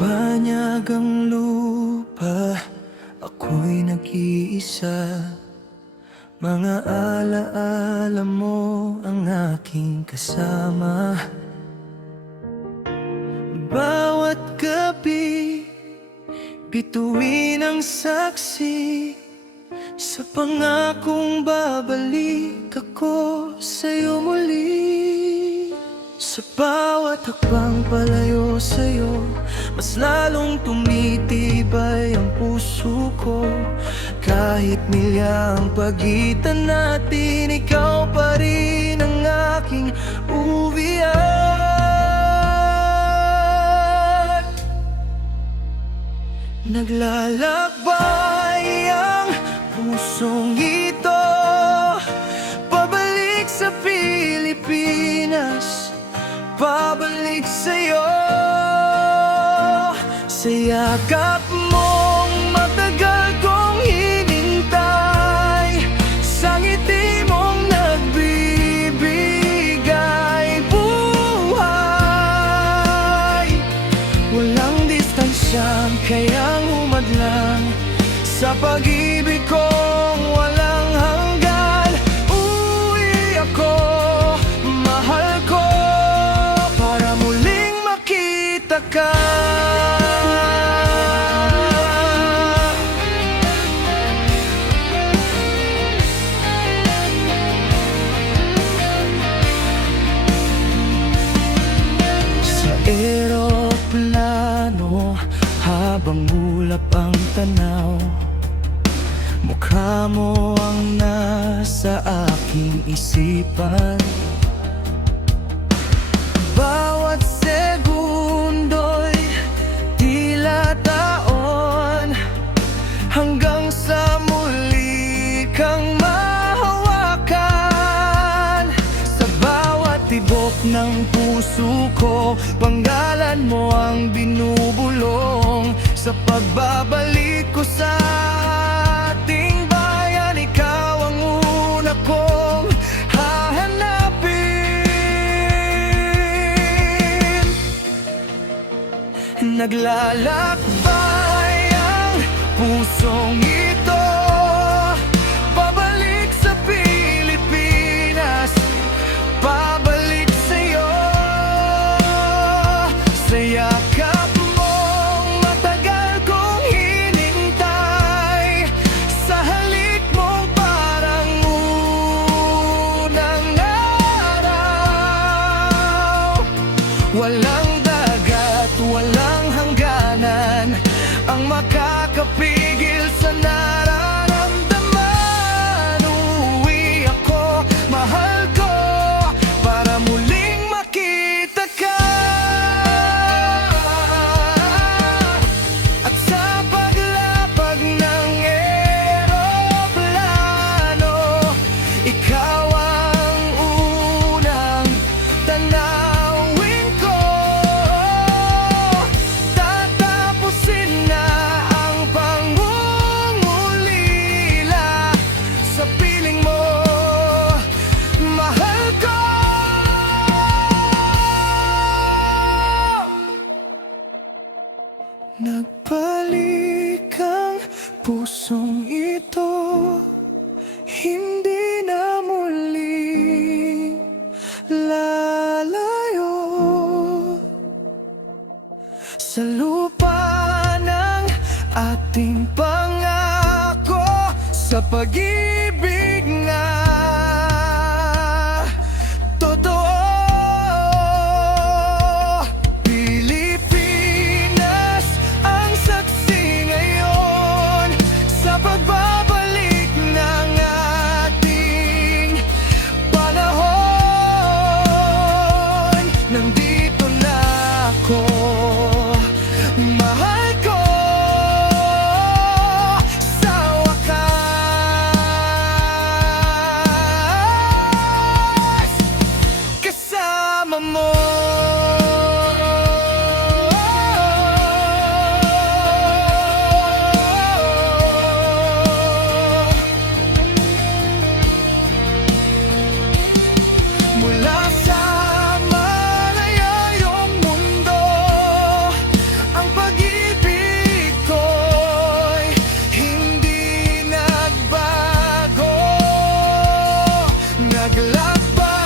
banyagang lupa, ako'y nag-iisa. Mga alaala mo ang aking kasama. Bawat gabi, bituin ang saksi sa pangakong babalik ako sa'yo muli. Sa bawat hakbang palayo sa'yo, mas lalong tumitibay ang puso ko. Kahit milya ang pagitan natin, ikaw pa rin ang aking uwian. Naglalakbay ang pusong ito, pabalik sa Pilipinas, pabalik sa'yo. Sa yakap mong matagal kong hinintay, sa ngiti mong nagbibigay buhay. Walang distansyang kayang humadlang sa pag-ibig kong walang hanggan. Uwi ako, mahal ko, para muling makita ka. Sa eroplano, habang ulap ang tanaw, mukha mo ang nasa aking isipan. Bawat segundo'y tila taon, hanggang sa muli kang mahawakan. Sa bawat tibok ng puso ko, panggalan mo ang binubulong. Sa pagbabalik ko sa ating bayan, ikaw ang una kong hahanapin. Naglalakbay ang pusong ito, pabalik sa Pilipinas, pabalik sa'yo. Sa yakap mong matagal kong hinintay, sa halik mong parang unang araw. Walang dagat, walang hangganan ang makakapigil sa nararamdaman. Uwi ako, mahal ko, para muling makita ka. At sa paglapag ng eroplano, ikaw ang unang tanawin ko. Tatapusin na ang pangungulila sa piling mo, mahal ko. Nagbalik ang pusong ito, hindi na muling lalayo. Sa lupa ng ating pangako, sa pag-ibig nga totoo. Pilipinas ang saksi ngayon sa pagbabalik ng ating panahon. Nandito na ako, mahal ko, sa wakas. Lakbay